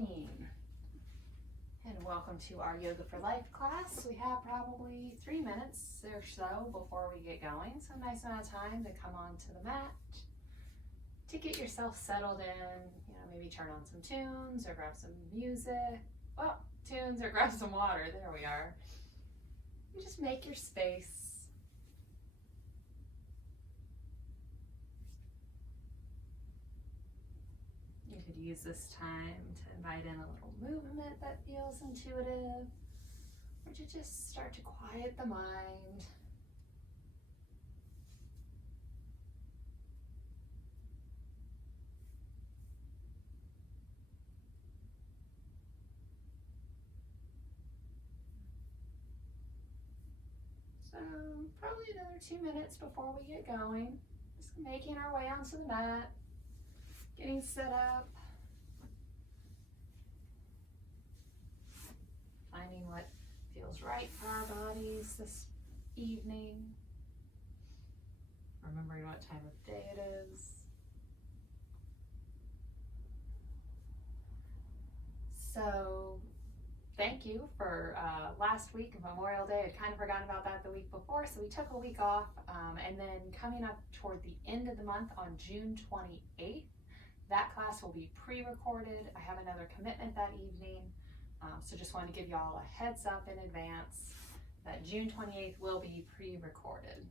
evening, and welcome to our Yoga for Life class. We have probably 3 minutes or so before we get going, so a nice amount of time to come onto the mat, to get yourself settled in, maybe turn on some tunes or grab some music. Well, tunes or grab some water, there we are. And just make your space. You could use this time to invite in a little movement that feels intuitive, or to just start to quiet the mind. So probably another 2 minutes before we get going. Just making our way onto the mat, getting set up, finding what feels right for our bodies this evening, remembering what time of day it is. So thank you for last week, Memorial Day. I'd kind of forgotten about that the week before, so we took a week off. And then coming up toward the end of the month on June 28th, that class will be pre-recorded. I have another commitment that evening, so just wanted to give you all a heads up in advance that June 28th will be pre-recorded.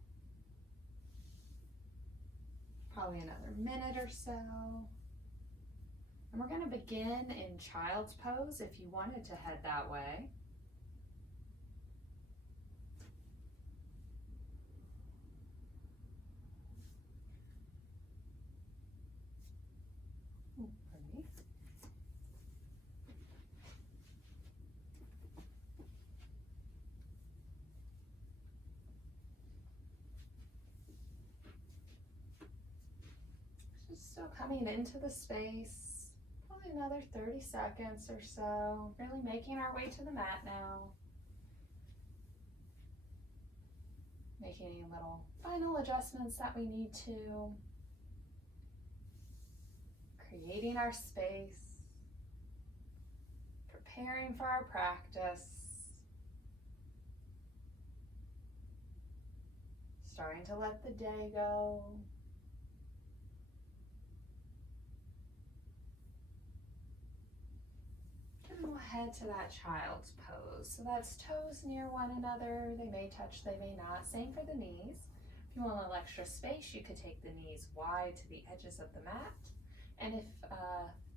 Probably another minute or so. And we're going to begin in child's pose if you wanted to head that way. Pardon me. Just still coming into the space. Probably another 30 seconds or so. Really making our way to the mat now. Making any little final adjustments that we need to. Creating our space. Preparing for our practice. Starting to let the day go. And we'll head to that child's pose. So that's toes near one another. They may touch, they may not. Same for the knees. If you want a little extra space, you could take the knees wide to the edges of the mat. And if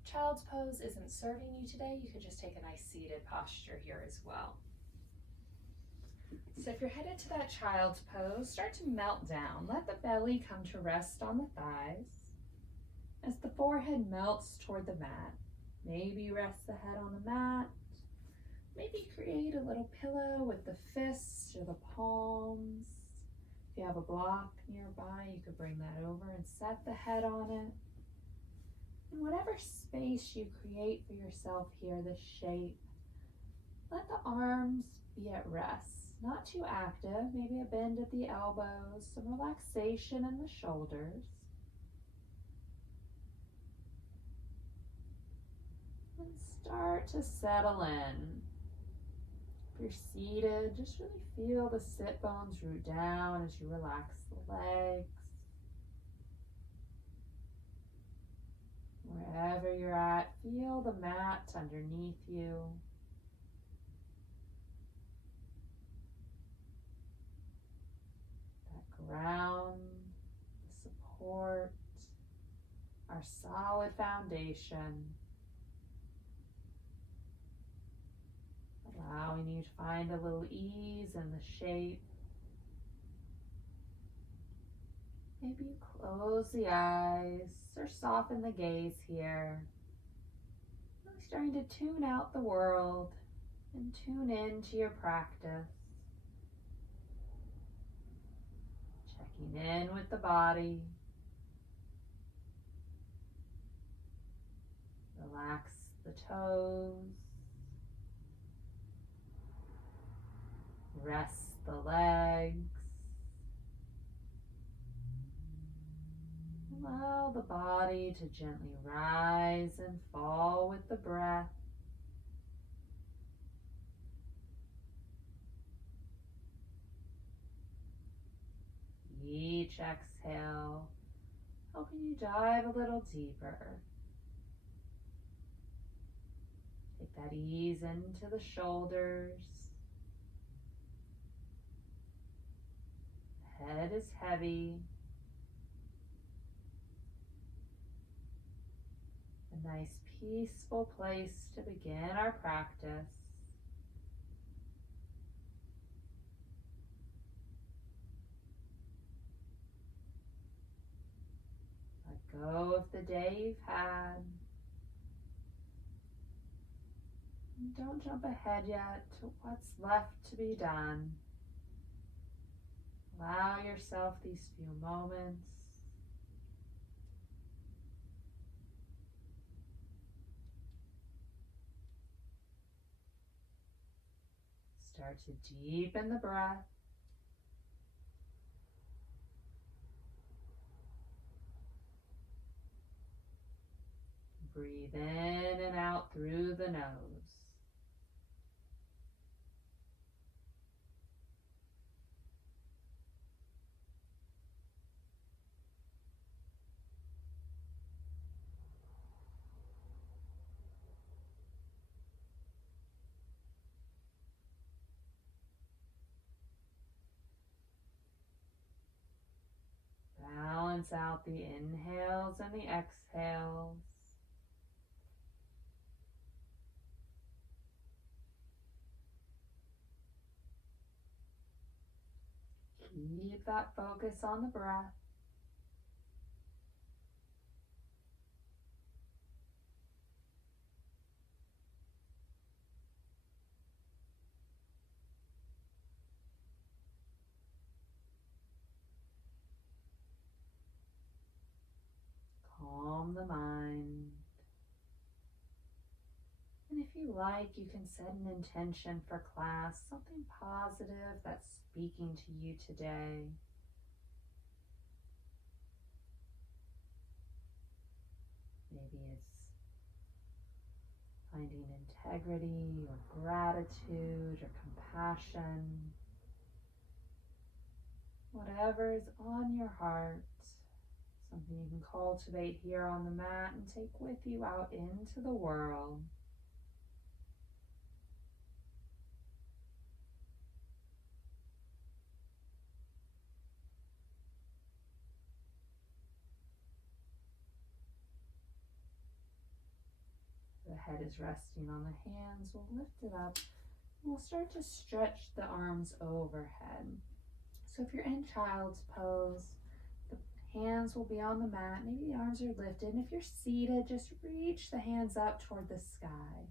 child's pose isn't serving you today, you could just take a nice seated posture here as well. So if you're headed to that child's pose, start to melt down. Let the belly come to rest on the thighs as the forehead melts toward the mat. Maybe rest the head on the mat. Maybe create a little pillow with the fists or the palms. If you have a block nearby, you could bring that over and set the head on it. And whatever space you create for yourself here, the shape, let the arms be at rest. Not too active, maybe a bend at the elbows, some relaxation in the shoulders. And start to settle in. If you're seated, just really feel the sit bones root down as you relax the legs. Wherever you're at, feel the mat underneath you. That ground, the support, our solid foundation. Allowing you to find a little ease in the shape. Maybe you close the eyes or soften the gaze here. Really starting to tune out the world and tune into your practice. Checking in with the body. Relax the toes. Rest the legs. Allow the body to gently rise and fall with the breath. each exhale, helping you dive a little deeper. Take that ease into the shoulders. The head is heavy. A nice peaceful place to begin our practice. Let go of the day you've had. And don't jump ahead yet to what's left to be done. Allow yourself these few moments. Start to deepen the breath. Breathe in and out through the nose. Balance out the inhales and the exhales. Keep that focus on the breath. Calm the mind. And if you like, you can set an intention for class, something positive that's speaking to you today. Maybe it's finding integrity or gratitude or compassion. Whatever is on your heart, something you can cultivate here on the mat and take with you out into the world. The head is resting on the hands. We'll lift it up and we'll start to stretch the arms overhead. So if you're in child's pose, the hands will be on the mat. Maybe the arms are lifted. And if you're seated, just reach the hands up toward the sky.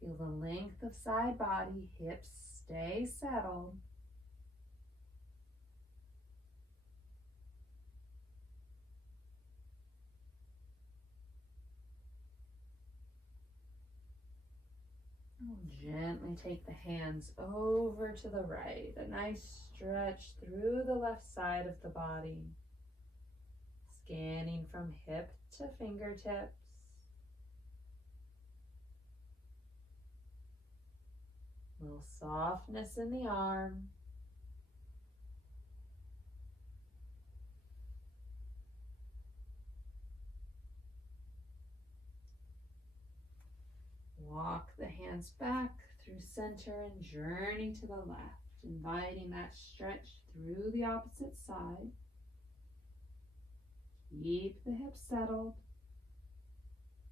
Feel the length of side body, hips stay settled. We'll gently take the hands over to the right. A nice stretch through the left side of the body. Scanning from hip to fingertips. A little softness in the arm. Walk the hands back through center and journey to the left, inviting that stretch through the opposite side. Keep the hips settled.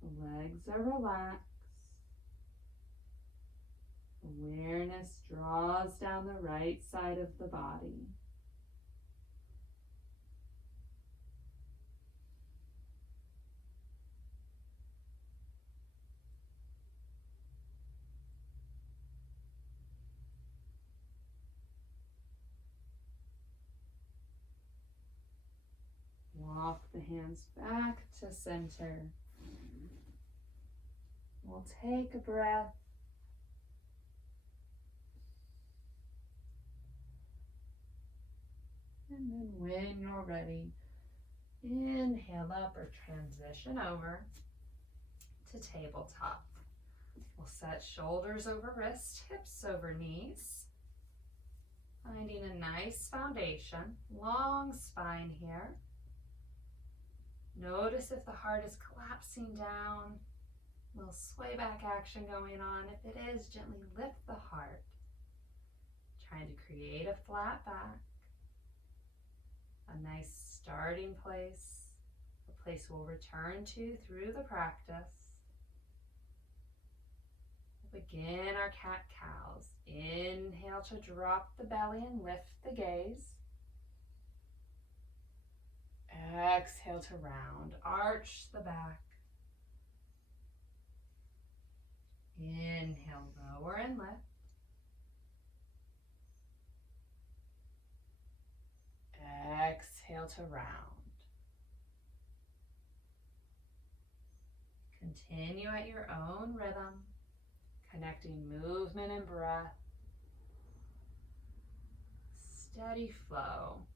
The legs are relaxed. Awareness draws down the right side of the body. Walk the hands back to center. We'll take a breath. And then when you're ready, inhale up or transition over to tabletop. We'll set shoulders over wrists, hips over knees. Finding a nice foundation, long spine here. Notice if the heart is collapsing down, a little sway back action going on. If it is, gently lift the heart, trying to create a flat back, a nice starting place, a place we'll return to through the practice. Begin our cat-cows. Inhale to drop the belly and lift the gaze. Exhale to round, arch the back. Inhale, lower and lift. Exhale to round. Continue at your own rhythm, connecting movement and breath. Steady flow.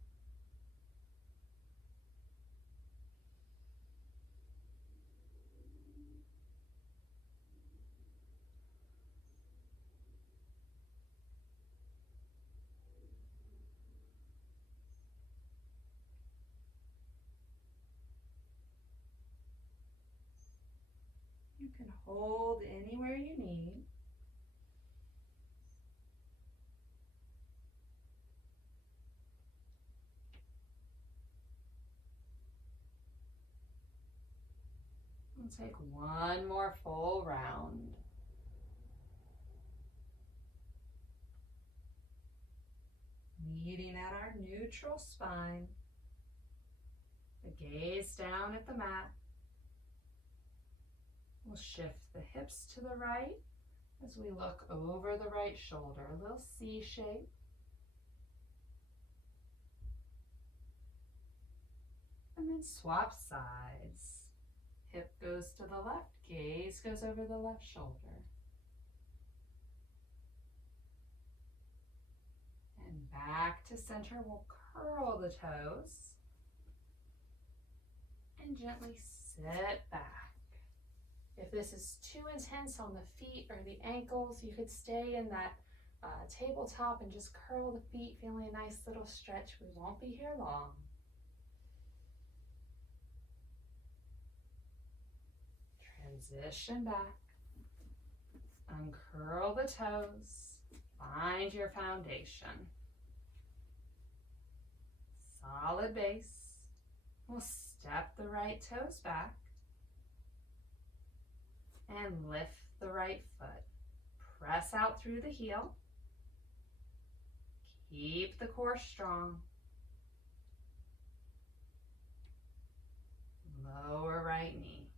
You can hold anywhere you need. We'll take one more full round. Meeting at our neutral spine. The gaze down at the mat. We'll shift the hips to the right as we look over the right shoulder, a little C shape. And then swap sides. Hip goes to the left, gaze goes over the left shoulder. And back to center, we'll curl the toes and gently sit back. If this is too intense on the feet or the ankles, you could stay in that tabletop and just curl the feet, feeling a nice little stretch. We won't be here long. Transition back. Uncurl the toes. Find your foundation. Solid base. We'll step the right toes back. And lift the right foot. Press out through the heel. Keep the core strong. Lower right knee.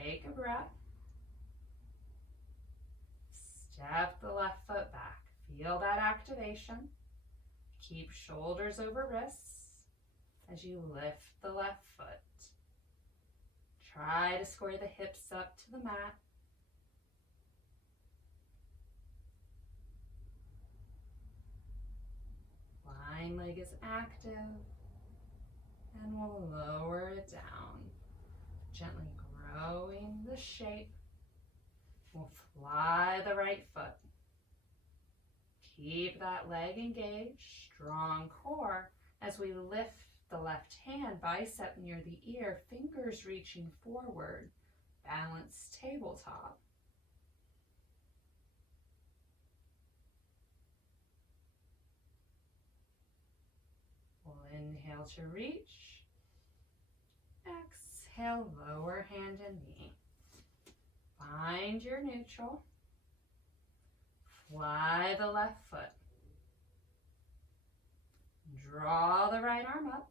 Take a breath. Step the left foot back. Feel that activation. Keep shoulders over wrists as you lift the left foot. Try to square the hips up to the mat. Blind leg is active. And we'll lower it down. Gently growing the shape. We'll fly the right foot. Keep that leg engaged, strong core as we lift the left hand, bicep near the ear, fingers reaching forward, balanced tabletop. We'll inhale to reach. Exhale, lower hand and knee. Find your neutral. Fly the left foot. Draw the right arm up.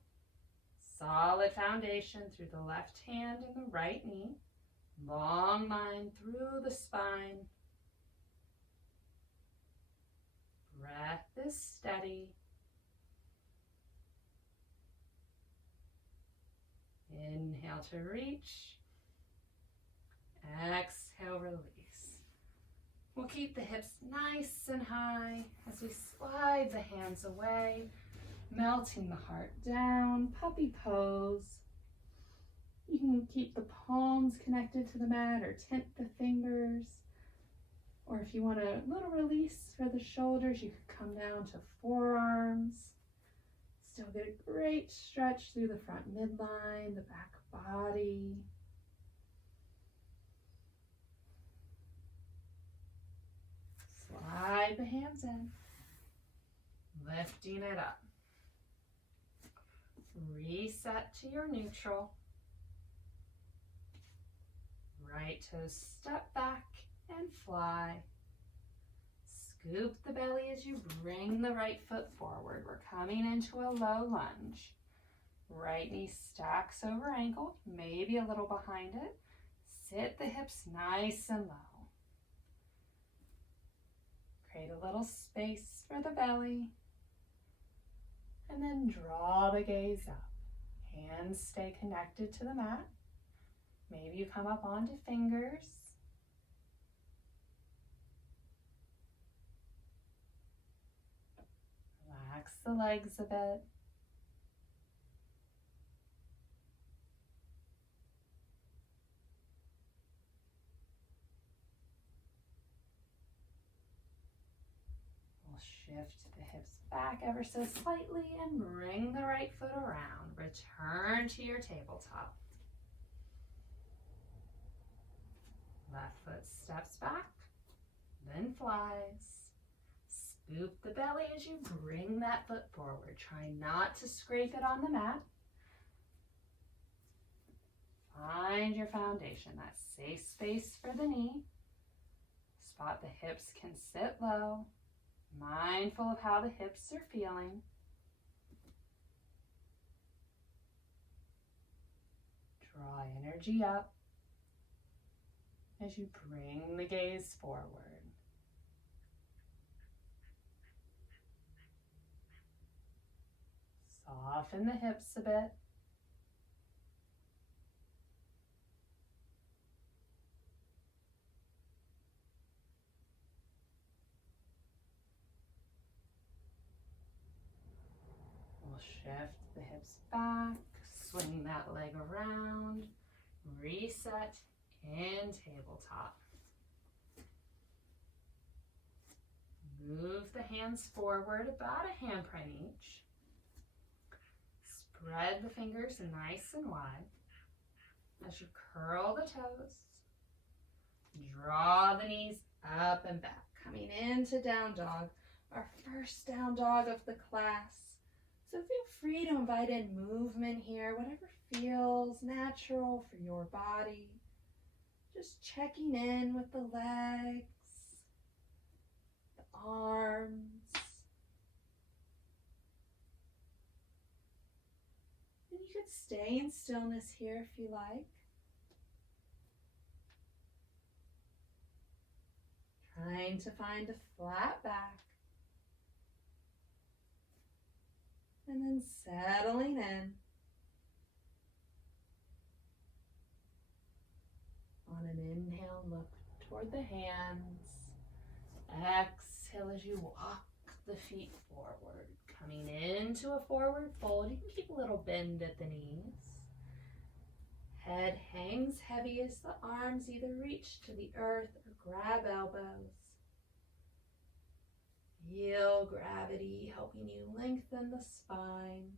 Solid foundation through the left hand and the right knee. Long line through the spine. Breath is steady. Inhale to reach. Exhale, release. We'll keep the hips nice and high as we slide the hands away, melting the heart down, puppy pose. You can keep the palms connected to the mat or tint the fingers. Or if you want a little release for the shoulders, you could come down to forearms. Still get a great stretch through the front midline, the back body. Slide the hands in, lifting it up. Reset to your neutral. Right toes step back and fly. Scoop the belly as you bring the right foot forward. We're coming into a low lunge. Right knee stacks over ankle, maybe a little behind it. Sit the hips nice and low. Create a little space for the belly. And then draw the gaze up. Hands stay connected to the mat. Maybe you come up onto fingers. Relax the legs a bit. We'll shift the hips back ever so slightly and bring the right foot around. Return to your tabletop. Left foot steps back, then flies. Scoop the belly as you bring that foot forward. Try not to scrape it on the mat. Find your foundation, that safe space for the knee. Spot the hips can sit low. Mindful of how the hips are feeling. Draw energy up as you bring the gaze forward. Soften the hips a bit. We'll shift the hips back, swing that leg around, reset in tabletop. Move the hands forward about a handprint each. Spread the fingers nice and wide. As you curl the toes, draw the knees up and back. Coming into down dog, our first down dog of the class. So feel free to invite in movement here, whatever feels natural for your body. Just checking in with the legs, the arms. And you could stay in stillness here if you like. Trying to find a flat back. And then settling in. On an inhale, look toward the hands. Exhale as you walk the feet forward. Coming into a forward fold. You can keep a little bend at the knees. Head hangs heavy as the arms either reach to the earth or grab elbows. Feel gravity helping you lengthen the spine.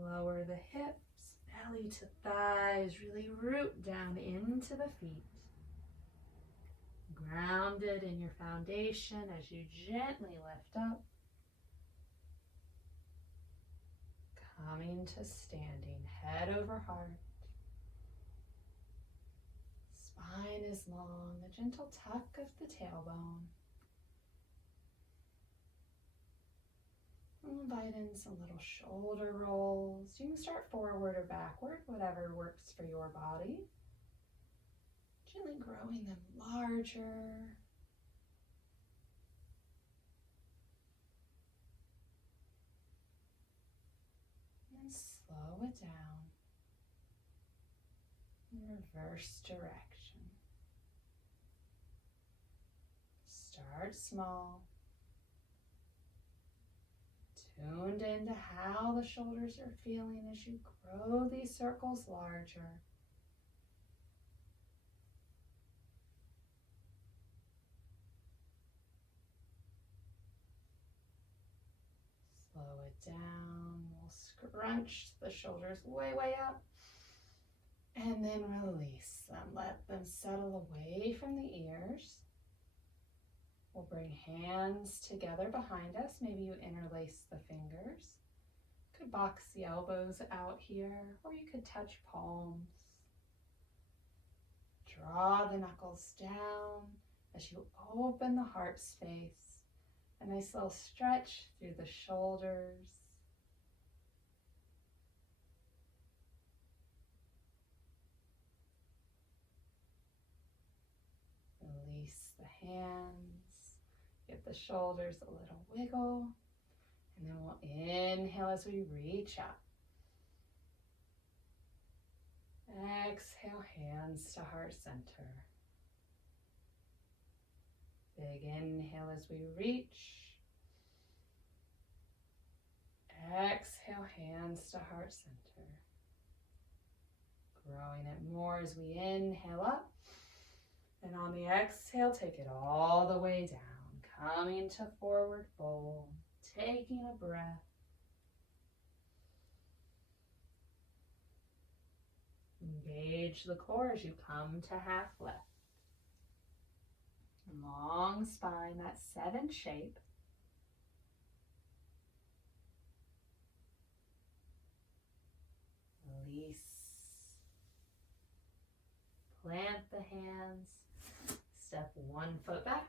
Lower the hips, belly to thighs, really root down into the feet. Grounded in your foundation as you gently lift up. Coming to standing, head over heart. Spine is long, a gentle tuck of the tailbone. We'll invite in some little shoulder rolls. You can start forward or backward, whatever works for your body. Gently growing them larger. And slow it down. And reverse direction. Start small. Tuned into how the shoulders are feeling as you grow these circles larger. Slow it down. We'll scrunch the shoulders way up. And then release them. Let them settle away from the ears. We'll bring hands together behind us. Maybe you interlace the fingers. You could box the elbows out here, or you could touch palms. Draw the knuckles down as you open the heart space. A nice little stretch through the shoulders. Release the hands. Give the shoulders a little wiggle. And then we'll inhale as we reach up. Exhale, hands to heart center. Big inhale as we reach. Exhale, hands to heart center. Growing it more as we inhale up. And on the exhale, take it all the way down. Coming to forward fold. Taking a breath. Engage the core as you come to half lift. Long spine, that 7 shape. Release. Plant the hands. Step one foot back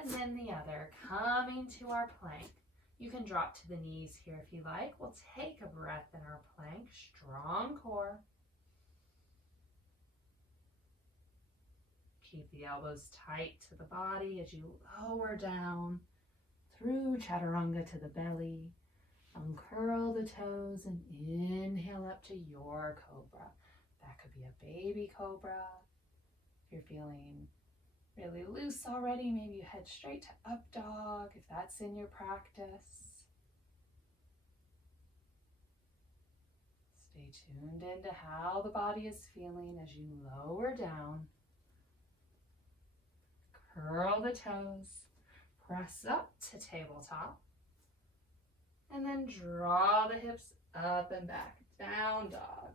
and then the other. Coming to our plank. You can drop to the knees here if you like. We'll take a breath in our plank. Strong core. Keep the elbows tight to the body as you lower down through chaturanga to the belly. Uncurl the toes and inhale up to your cobra. That could be a baby cobra. If you're feeling really loose already, maybe you head straight to up dog if that's in your practice. Stay tuned into how the body is feeling as you lower down. Curl the toes, press up to tabletop, and then draw the hips up and back, down dog.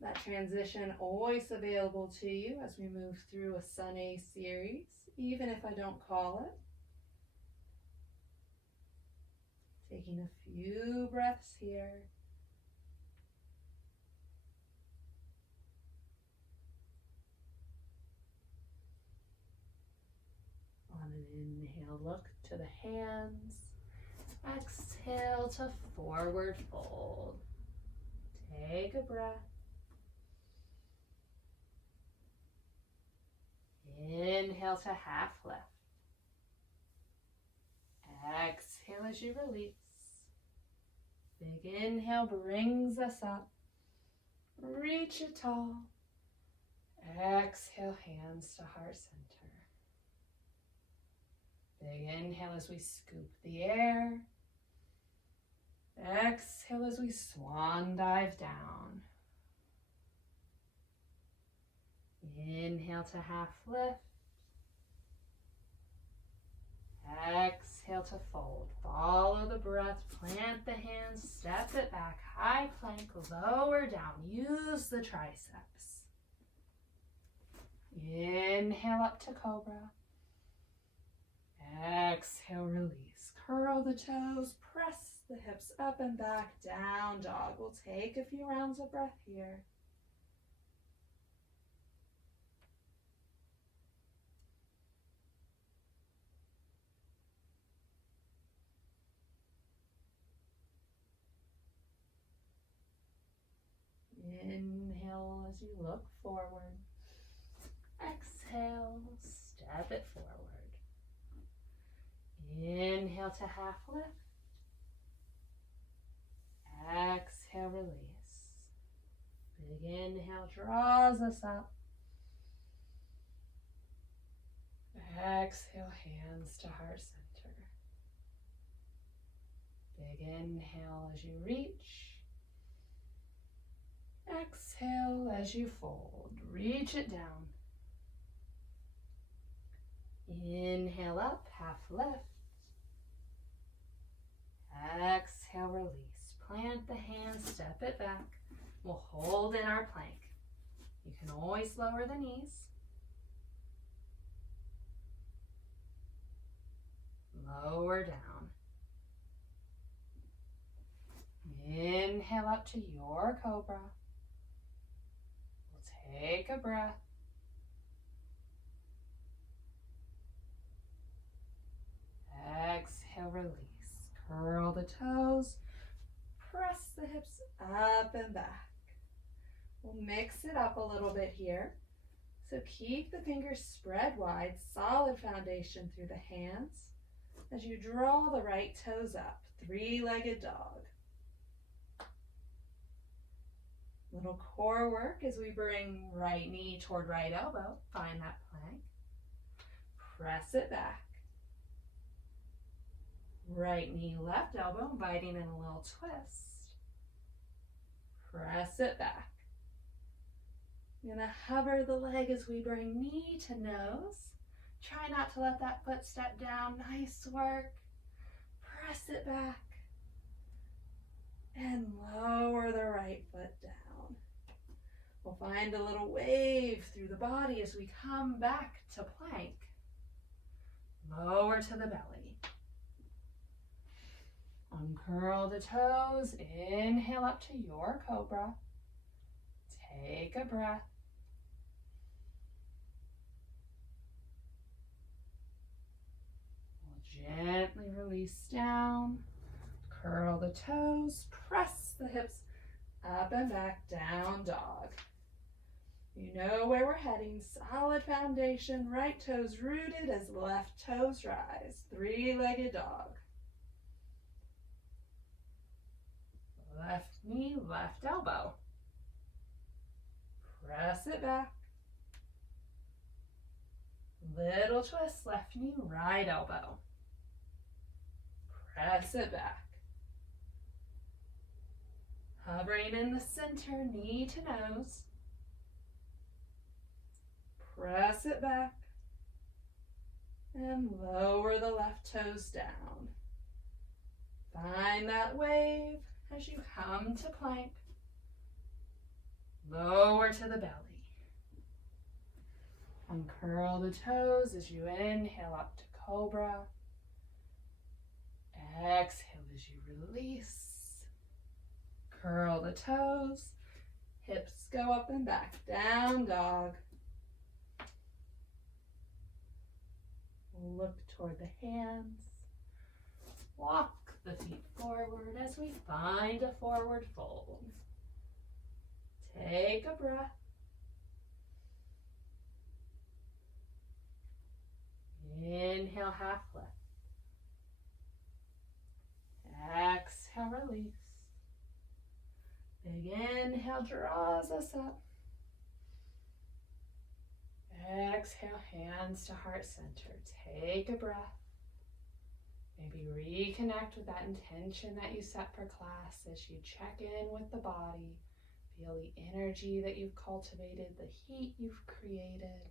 That transition always available to you as we move through a Sun A series, even if I don't call it. Taking a few breaths here. On an inhale, look to the hands. Exhale to forward fold. Take a breath. Inhale to half lift. Exhale as you release. Big inhale brings us up. Reach it tall. Exhale, hands to heart center. Big inhale as we scoop the air. Exhale as we swan dive down. Inhale to half lift. Exhale to fold. Follow the breath. Plant the hands. Step it back. High plank. Lower down. Use the triceps. Inhale up to cobra. Exhale, release. Curl the toes. Press the hips up and back. Down dog. We'll take a few rounds of breath here. Inhale as you look forward. Exhale, step it forward. Inhale to half lift. Exhale, release. Big inhale draws us up. Exhale, hands to heart center. Big inhale as you reach. Exhale as you fold. Reach it down. Inhale up, half lift. Exhale, release. Plant the hands, step it back. We'll hold in our plank. You can always lower the knees. Lower down. Inhale up to your cobra. We'll take a breath. Exhale, release. Curl the toes. Press the hips up and back. We'll mix it up a little bit here. So keep the fingers spread wide, solid foundation through the hands as you draw the right toes up, three-legged dog. Little core work as we bring right knee toward right elbow. Find that plank. Press it back. Right knee, left elbow, inviting in a little twist. Press it back. We're going to hover the leg as we bring knee to nose. Try not to let that foot step down. Nice work. Press it back. And lower the right foot down. We'll find a little wave through the body as we come back to plank. Lower to the belly. Uncurl the toes. Inhale up to your cobra. Take a breath. We'll gently release down. Curl the toes. Press the hips up and back. Down dog. You know where we're heading. Solid foundation. Right toes rooted as left toes rise. Three-legged dog. Left knee, left elbow. Press it back. Little twist, left knee, right elbow. Press it back. Hovering in the center, knee to nose. Press it back. And lower the left toes down. Find that wave as you come to plank. Lower to the belly. Uncurl the toes as you inhale up to cobra. Exhale as you release. Curl the toes. Hips go up and back. Down dog. Look toward the hands. Walk the feet forward as we find a forward fold. Take a breath. Inhale, half lift. Exhale, release. Big inhale draws us up. Exhale, hands to heart center. Take a breath. Maybe reconnect with that intention that you set for class as you check in with the body. Feel the energy that you've cultivated, the heat you've created.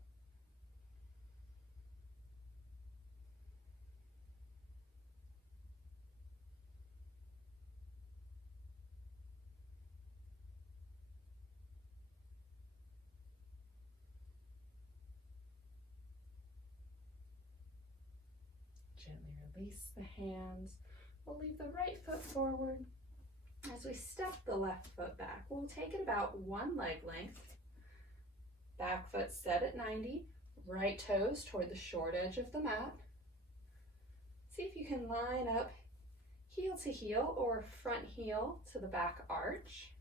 Gently release the hands. We'll leave the right foot forward. As we step the left foot back, we'll take it about one leg length. Back foot set at 90. Right toes toward the short edge of the mat. See if you can line up heel to heel or front heel to the back arch.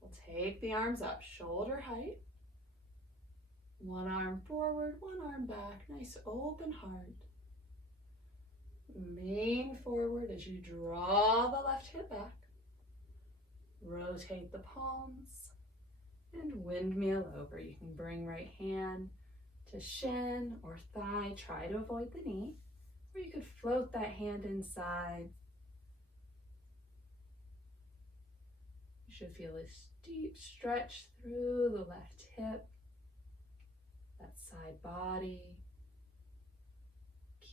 We'll take the arms up, shoulder height. One arm forward, one arm back. Nice open heart. Lean forward as you draw the left hip back. Rotate the palms And windmill over. You can bring right hand to shin or thigh. Try to avoid the knee. Or you could float that hand inside. You should feel this deep stretch through the left hip, that side body.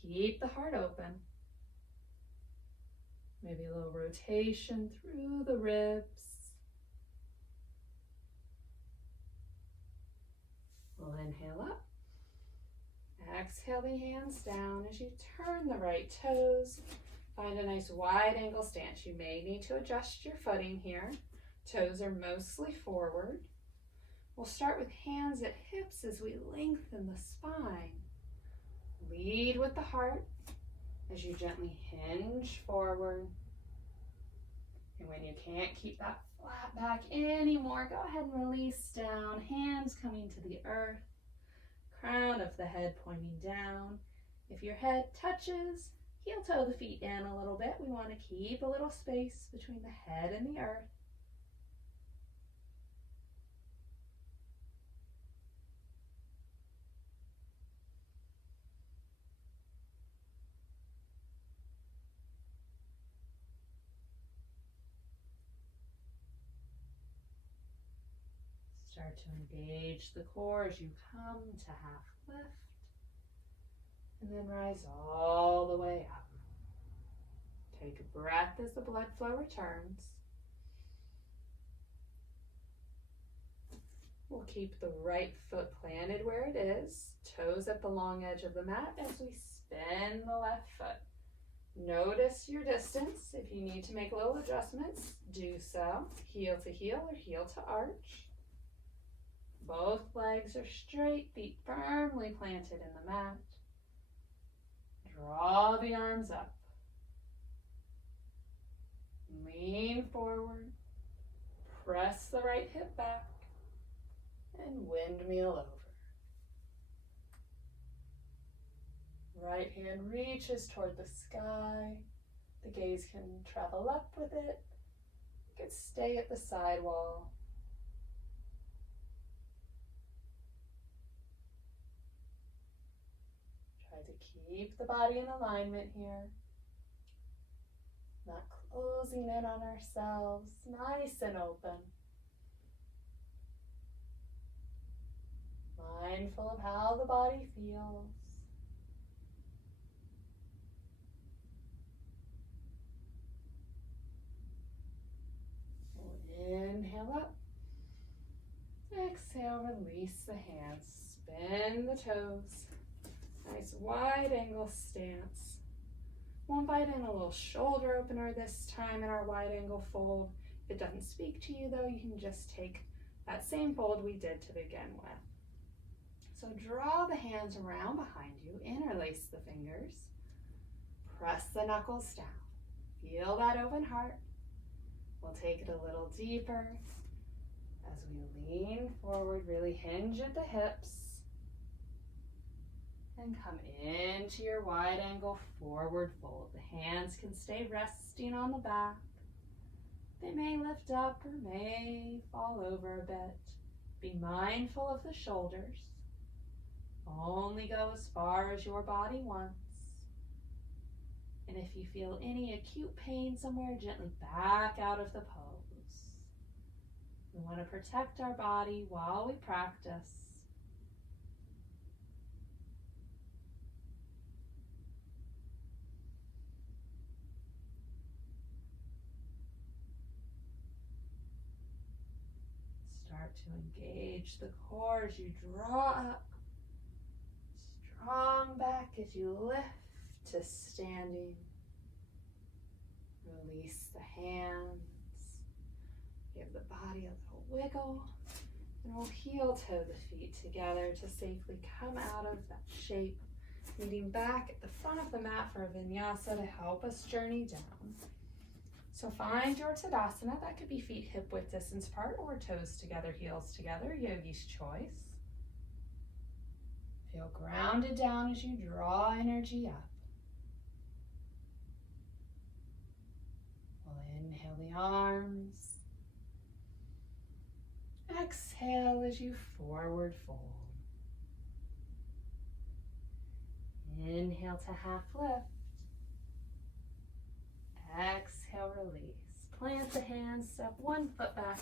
Keep the heart open. Maybe a little rotation through the ribs. We'll inhale up. Exhale the hands down as you turn the right toes. Find a nice wide angle stance. You may need to adjust your footing here. Toes are mostly forward. We'll start with hands at hips as we lengthen the spine. Lead with the heart as you gently hinge forward. And when you can't keep that flat back anymore, go ahead and release down. Hands coming to the earth. Crown of the head pointing down. If your head touches, heel toe the feet in a little bit. We want to keep a little space between the head and the earth. Start to engage the core as you come to half lift. And then rise all the way up. Take a breath as the blood flow returns. We'll keep the right foot planted where it is, toes at the long edge of the mat as we spin the left foot. Notice your distance. If you need to make little adjustments, do so. Heel to heel or heel to arch. Both legs are straight, feet firmly planted in the mat. Draw the arms up. Lean forward. Press the right hip back. And windmill over. Right hand reaches toward the sky. The gaze can travel up with it. You could stay at the side wall. Try to keep the body in alignment here. Not closing in on ourselves. Nice and open. Mindful of how the body feels. Inhale up. Exhale, release the hands. Spin the toes. Nice wide angle stance. We'll invite in a little shoulder opener this time in our wide angle fold. If it doesn't speak to you though, you can just take that same fold we did to begin with. So draw the hands around behind you, interlace the fingers, press the knuckles down. Feel that open heart. We'll take it a little deeper as we lean forward, really hinge at the hips. And come into your wide angle forward fold. The hands can stay resting on the back. They may lift up or may fall over a bit. Be mindful of the shoulders. Only go as far as your body wants. And if you feel any acute pain somewhere, gently back out of the pose. We want to protect our body while we practice. Start to engage the core as you draw up. Strong back as you lift to standing. Release the hands. Give the body a little wiggle. And we'll heel toe the feet together to safely come out of that shape. Leading back at the front of the mat for a vinyasa to help us journey down. So find your Tadasana. That could be feet hip width distance apart or toes together, heels together, yogi's choice. Feel grounded down as you draw energy up. We'll inhale the arms. Exhale as you forward fold. Inhale to half lift. Exhale, release. Plant the hands, step one foot back,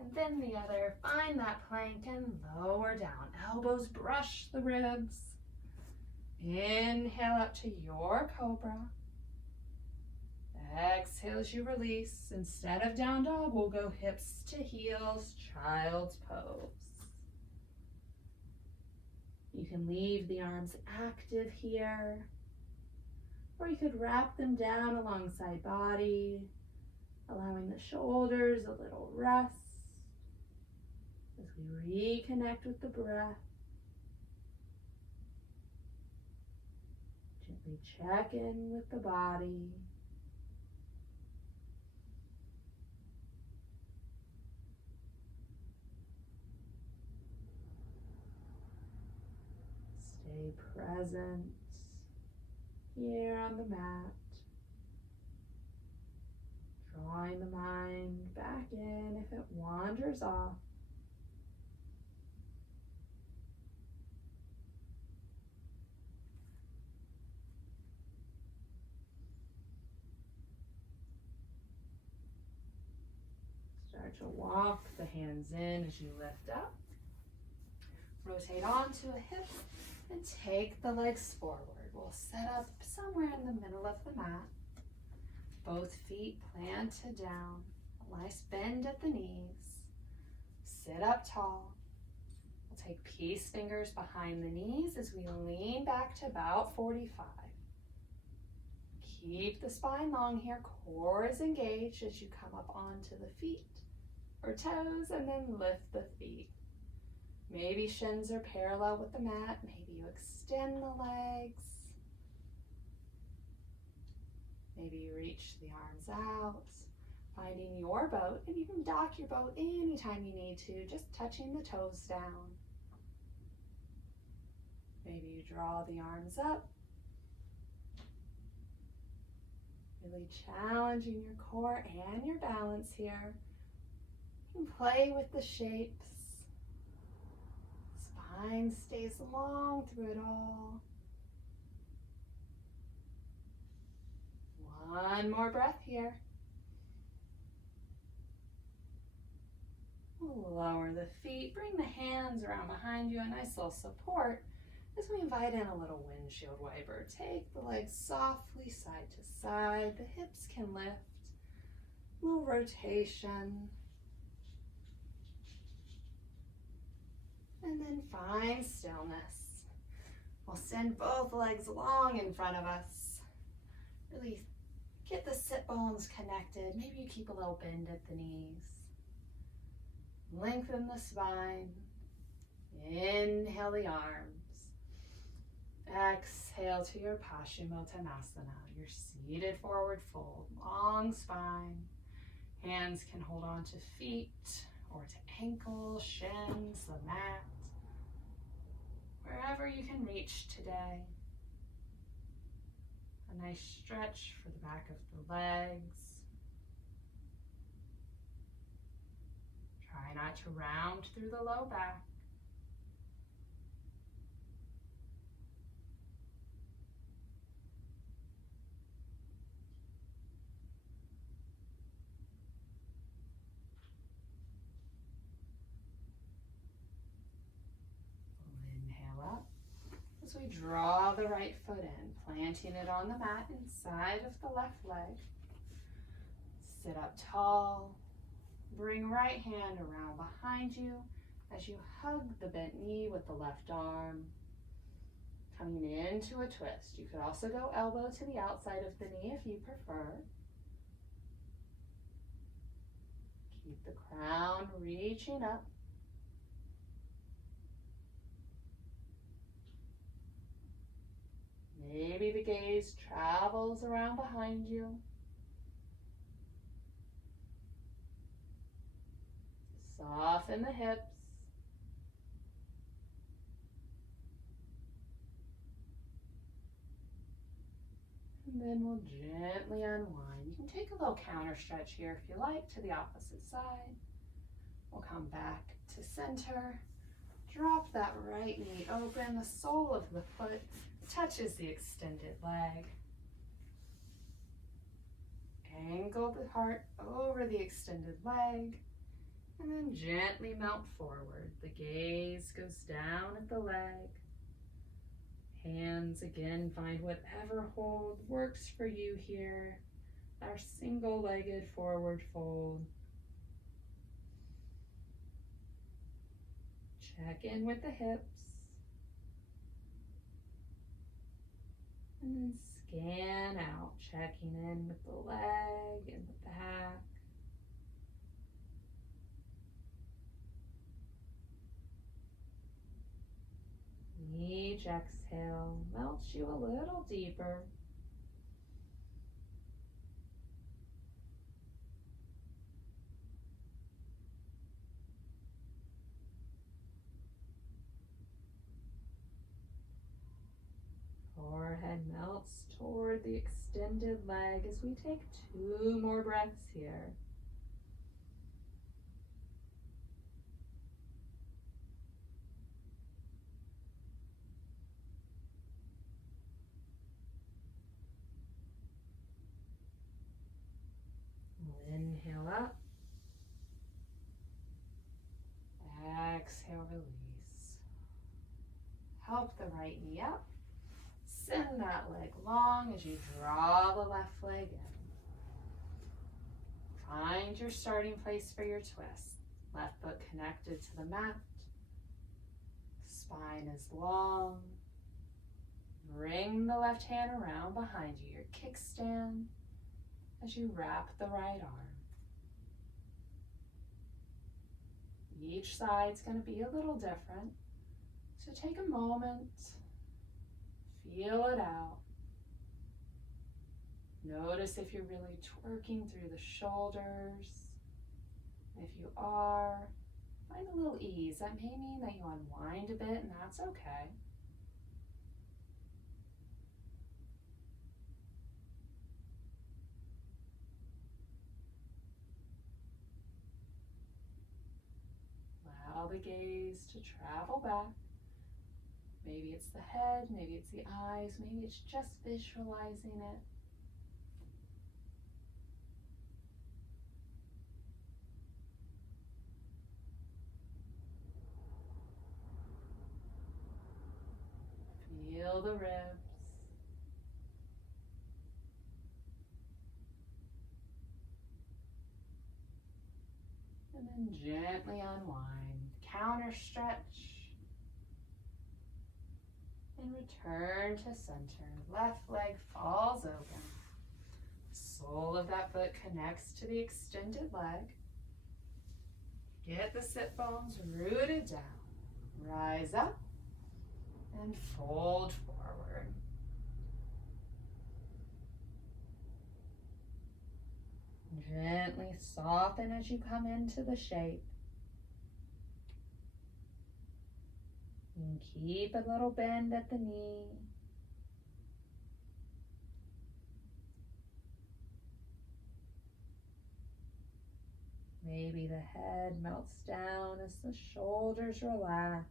and then the other. Find that plank and lower down. Elbows brush the ribs. Inhale up to your cobra. Exhale as you release. Instead of down dog, we'll go hips to heels, child's pose. You can leave the arms active here, or you could wrap them down alongside body, allowing the shoulders a little rest as we reconnect with the breath. Gently check in with the body. Stay present here on the mat, drawing the mind back in if it wanders off. Start to walk the hands in as you lift up. Rotate onto a hip and take the legs forward. We'll set up somewhere in the middle of the mat. Both feet planted down. A nice bend at the knees. Sit up tall. We'll take peace fingers behind the knees as we lean back to about 45. Keep the spine long here. Core is engaged as you come up onto the feet or toes, and then lift the feet. Maybe shins are parallel with the mat. Maybe you extend the legs. Maybe you reach the arms out, finding your boat, and you can dock your boat anytime you need to, just touching the toes down. Maybe you draw the arms up, really challenging your core and your balance here. You can play with the shapes. Spine stays long through it all. One more breath here. We'll lower the feet, bring the hands around behind you, a nice little support as we invite in a little windshield wiper. Take the legs softly side to side. The hips can lift. A little rotation. And then find stillness. We'll send both legs long in front of us. Really get the sit bones connected. Maybe you keep a little bend at the knees. Lengthen the spine. Inhale the arms. Exhale to your Paschimottanasana, your seated forward fold. Long spine. Hands can hold on to feet or to ankles, shins, the mat. Wherever you can reach today. A nice stretch for the back of the legs. Try not to round through the low back. As we draw the right foot in, planting it on the mat inside of the left leg. Sit up tall. Bring right hand around behind you as you hug the bent knee with the left arm. Coming into a twist. You could also go elbow to the outside of the knee if you prefer. Keep the crown reaching up. Maybe the gaze travels around behind you. Soften the hips. And then we'll gently unwind. You can take a little counter stretch here if you like to the opposite side. We'll come back to center. Drop that right knee open. The sole of the foot touches the extended leg. Angle the heart over the extended leg. And then gently melt forward. The gaze goes down at the leg. Hands again, find whatever hold works for you here. Our single-legged forward fold. Check in with the hips. And then scan out, checking in with the leg and the back. Each exhale melts you a little deeper. Forehead melts toward the extended leg as we take 2 more breaths here. Inhale up. Exhale, release. Help the right knee up. Send that leg long as you draw the left leg in. Find your starting place for your twist. Left foot connected to the mat. Spine is long. Bring the left hand around behind you, your kickstand, as you wrap the right arm. Each side's going to be a little different, so take a moment, feel it out. Notice if you're really twerking through the shoulders. If you are, find a little ease. That may mean that you unwind a bit, and that's okay. Allow the gaze to travel back. Maybe it's the head, maybe it's the eyes, maybe it's just visualizing it. Feel the ribs. And then gently unwind. Counter stretch. And return to center. Left leg falls open. Sole of that foot connects to the extended leg. Get the sit bones rooted down. Rise up and fold forward. Gently soften as you come into the shape. And keep a little bend at the knee. Maybe the head melts down as the shoulders relax.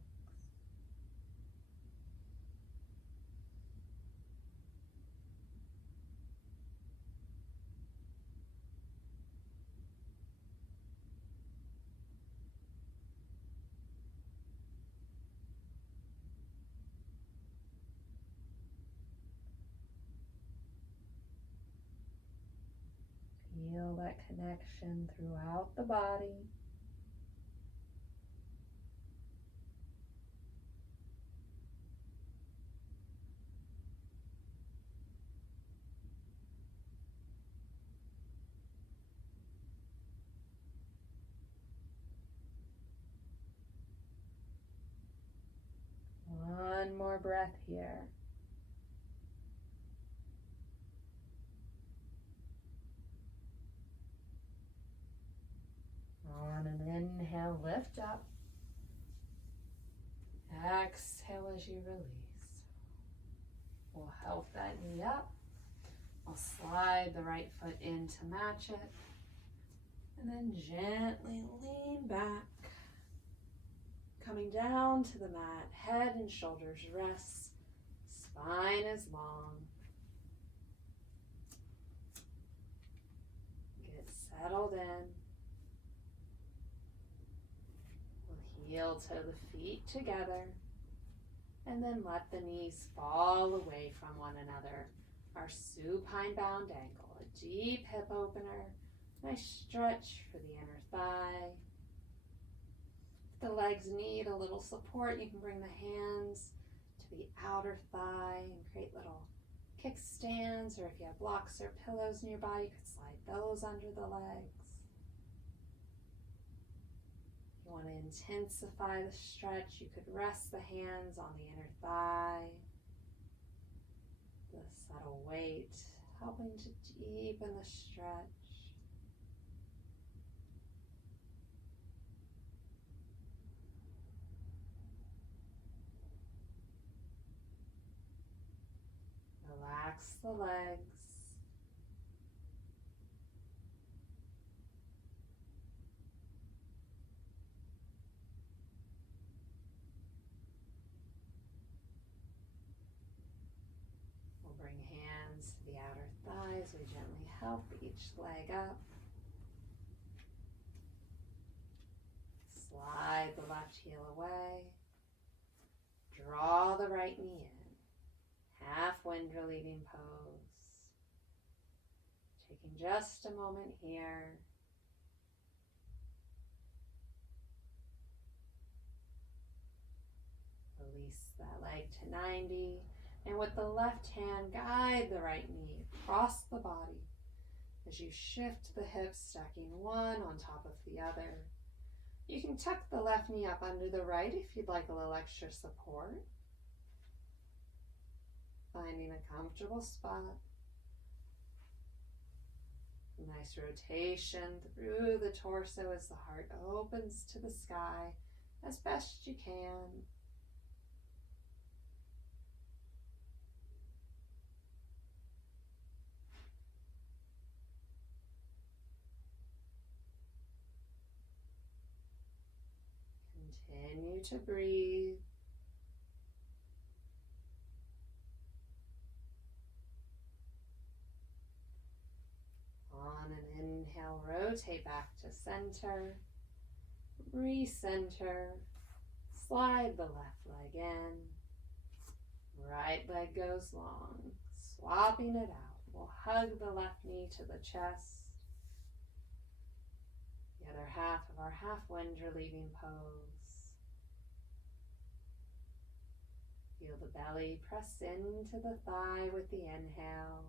Feel that connection throughout the body. One more breath here. On an inhale, lift up. Exhale as you release. We'll help that knee up. We'll slide the right foot in to match it. And then gently lean back, coming down to the mat, head and shoulders rest, spine is long. Get settled in. We'll heel toe the feet together, and then let the knees fall away from one another. Our supine bound ankle, a deep hip opener, nice stretch for the inner thigh. If the legs need a little support, you can bring the hands to the outer thigh and create little kickstands, or if you have blocks or pillows nearby, you could slide those under the legs. If you want to intensify the stretch, you could rest the hands on the inner thigh. The subtle weight helping to deepen the stretch. Relax the legs. We'll bring hands to the outer thighs. We gently help each leg up. Slide the left heel away. Draw the right knee in. Half wind relieving pose. Taking just a moment here. Release that leg to 90. And with the left hand, guide the right knee across the body as you shift the hips, stacking one on top of the other. You can tuck the left knee up under the right if you'd like a little extra support. Finding a comfortable spot. Nice rotation through the torso as the heart opens to the sky as best you can. Continue to breathe. On an inhale, rotate back to center, recenter, slide the left leg in, right leg goes long, swapping it out. We'll hug the left knee to the chest, the other half of our half wind relieving pose. Feel the belly press into the thigh with the inhale.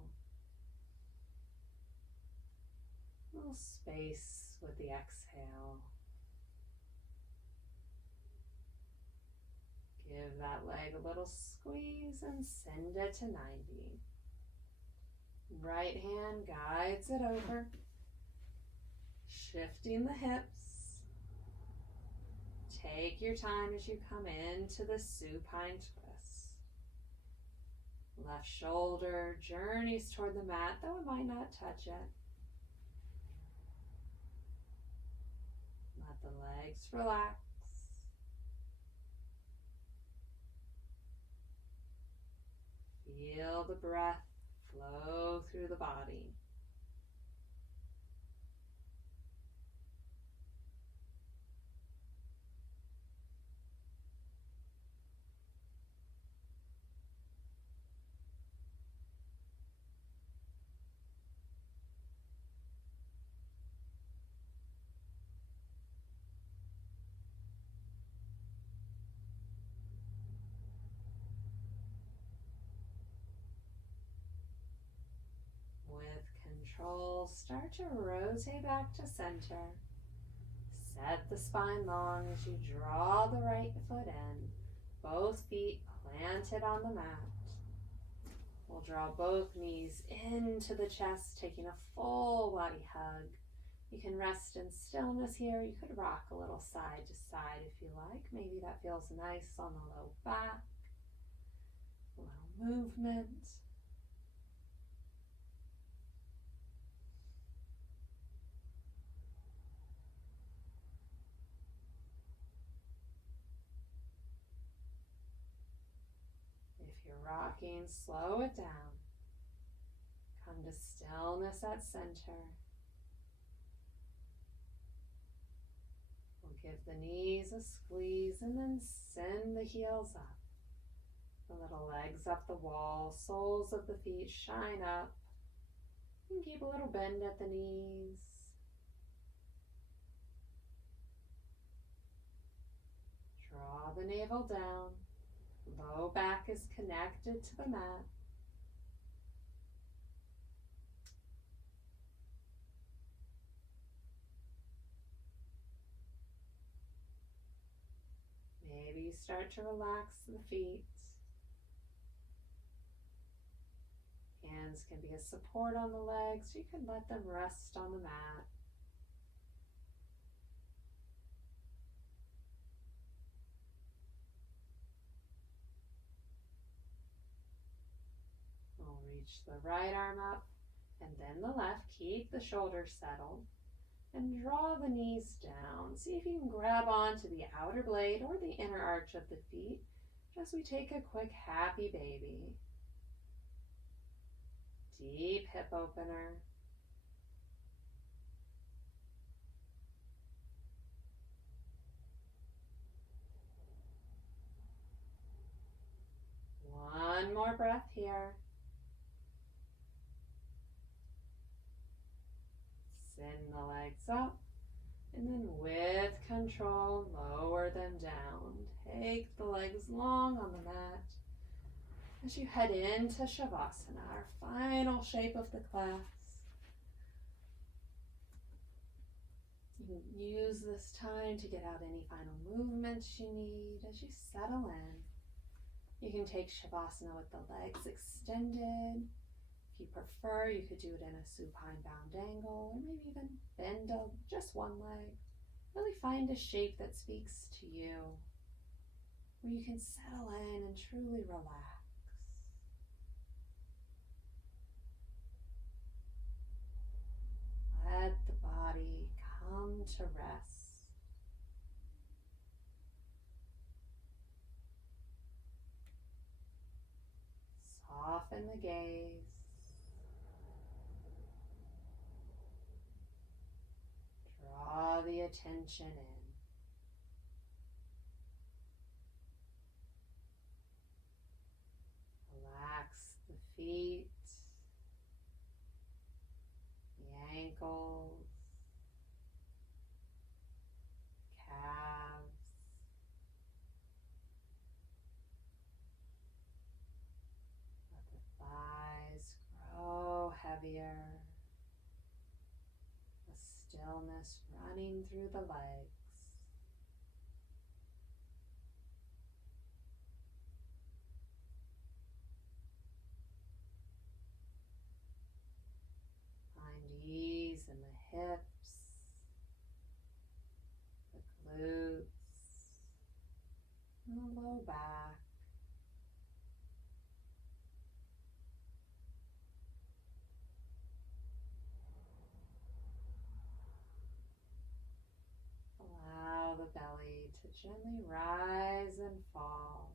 A little space with the exhale. Give that leg a little squeeze and send it to 90. Right hand guides it over, shifting the hips. Take your time as you come into the supine twist. Left shoulder journeys toward the mat, though it might not touch it. Let the legs relax. Feel the breath flow through the body. Control, start to rotate back to center. Set the spine long as you draw the right foot in, both feet planted on the mat. We'll draw both knees into the chest, taking a full body hug. You can rest in stillness here. You could rock a little side to side if you like. Maybe that feels nice on the low back. A little movement. rocking, slow it down. Come to stillness at center. We'll give the knees a squeeze and then send the heels up. The little legs up the wall, soles of the feet shine up. And keep a little bend at the knees. Draw the navel down. Low back is connected to the mat. Maybe you start to relax the feet. Hands can be a support on the legs. You can let them rest on the mat. We'll reach the right arm up and then the left. Keep the shoulders settled and draw the knees down. See if you can grab onto the outer blade or the inner arch of the feet as we take a quick happy baby. Deep hip opener. One more breath here. Send the legs up, and then with control, lower them down. Take the legs long on the mat as you head into Shavasana, our final shape of the class. You can use this time to get out any final movements you need as you settle in. You can take Shavasana with the legs extended. If you prefer, you could do it in a supine bound angle, or maybe even bend just one leg. Really find a shape that speaks to you, where you can settle in and truly relax. Let the body come to rest. Soften the gaze. Draw the attention in. Relax the feet, the ankles, calves. Let the thighs grow heavier. The stillness running through the legs. Find ease in the hips, the glutes, and the low back. Allow the belly to gently rise and fall,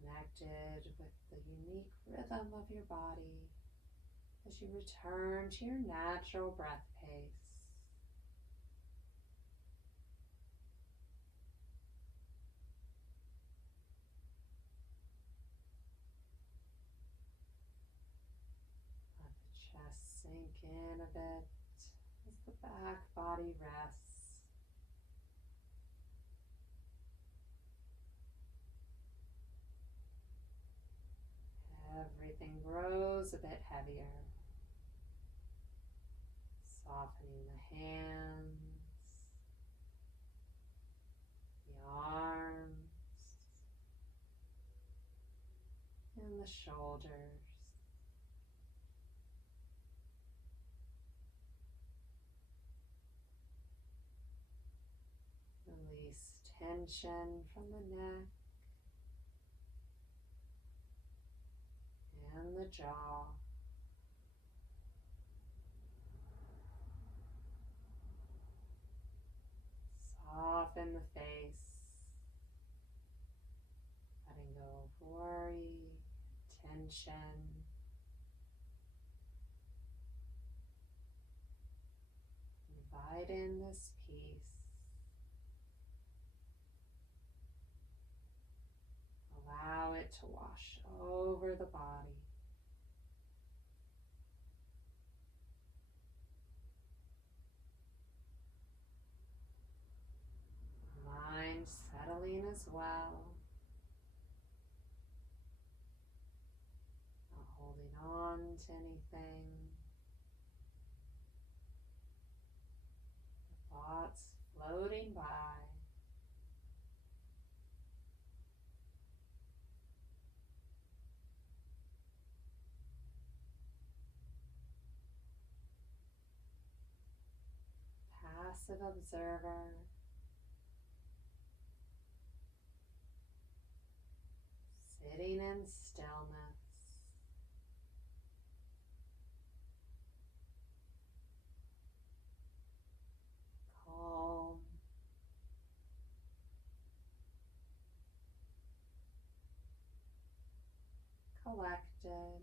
connected with the unique rhythm of your body as you return to your natural breath pace. Let the chest sink in a bit as the back body rests. Everything grows a bit heavier. Softening the hands, the arms, and the shoulders. Release tension from the neck and the jaw. Soften the face, letting worry, tension. Invite in this peace. Allow it to wash over the body. Mind settling as well. Not holding on to anything. The thoughts floating by. Passive observer. Sitting in stillness. Calm. Collected.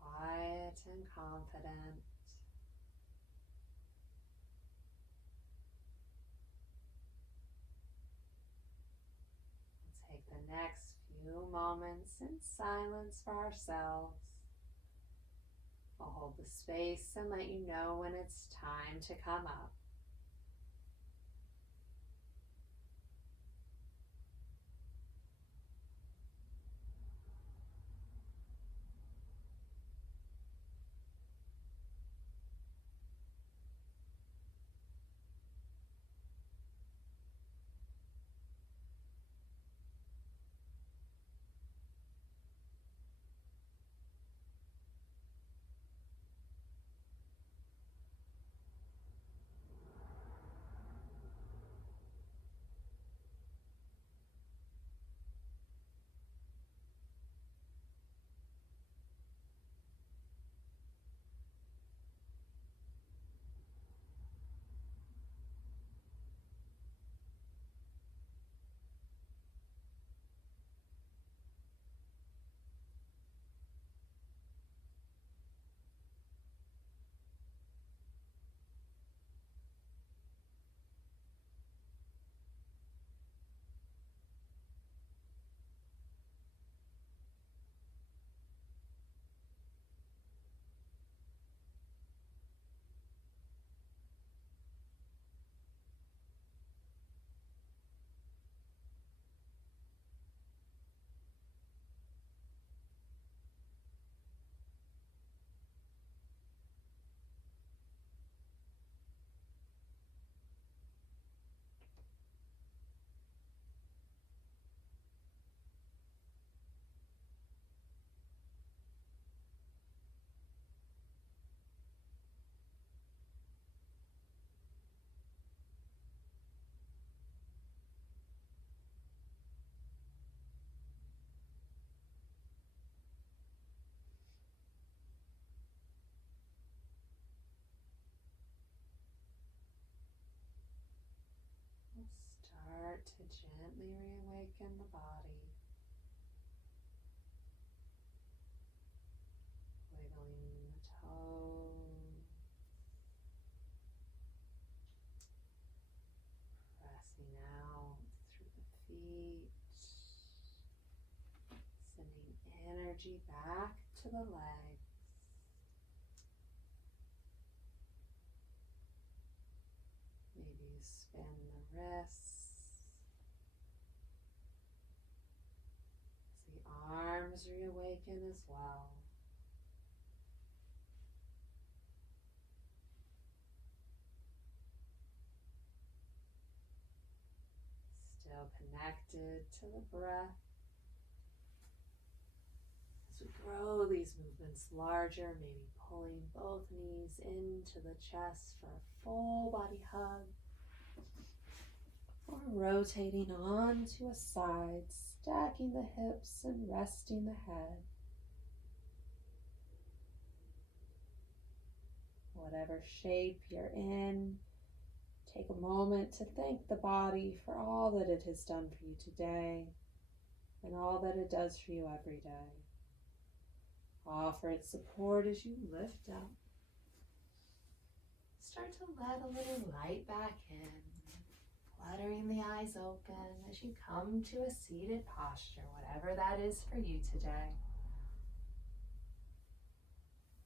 Quiet and confident. We'll take the next few moments in silence for ourselves. I'll hold the space and let you know when it's time to come up. Start to gently reawaken the body, wiggling the toes, pressing out through the feet, sending energy back to the legs. Maybe you spin the wrists. As the arms reawaken as well. Still connected to the breath. As we grow these movements larger, maybe pulling both knees into the chest for a full body hug. Or rotating onto a side, stacking the hips and resting the head. Whatever shape you're in, Take a moment to thank the body for all that it has done for you today and all that it does for you every day. Offer it support as you lift up. Start to let a little light back in, fluttering the eyes open as you come to a seated posture, whatever that is for you today.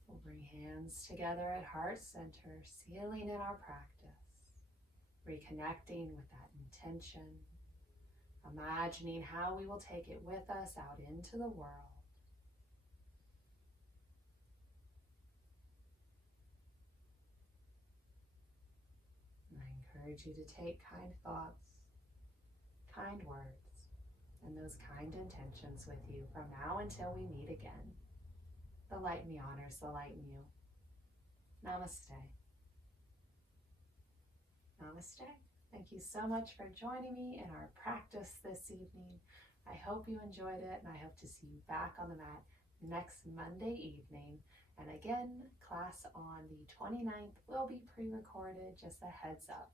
We'll bring hands together at heart center, sealing in our practice, reconnecting with that intention, imagining how we will take it with us out into the world. And I encourage you to take kind thoughts, kind words, and those kind intentions with you from now until we meet again. The light in me honors the light in you. Namaste. Namaste. Thank you so much for joining me in our practice this evening. I hope you enjoyed it, and I hope to see you back on the mat next Monday evening. And again, class on the 29th will be pre-recorded, just a heads up.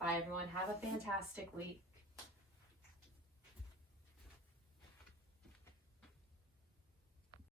Bye everyone, have a fantastic week.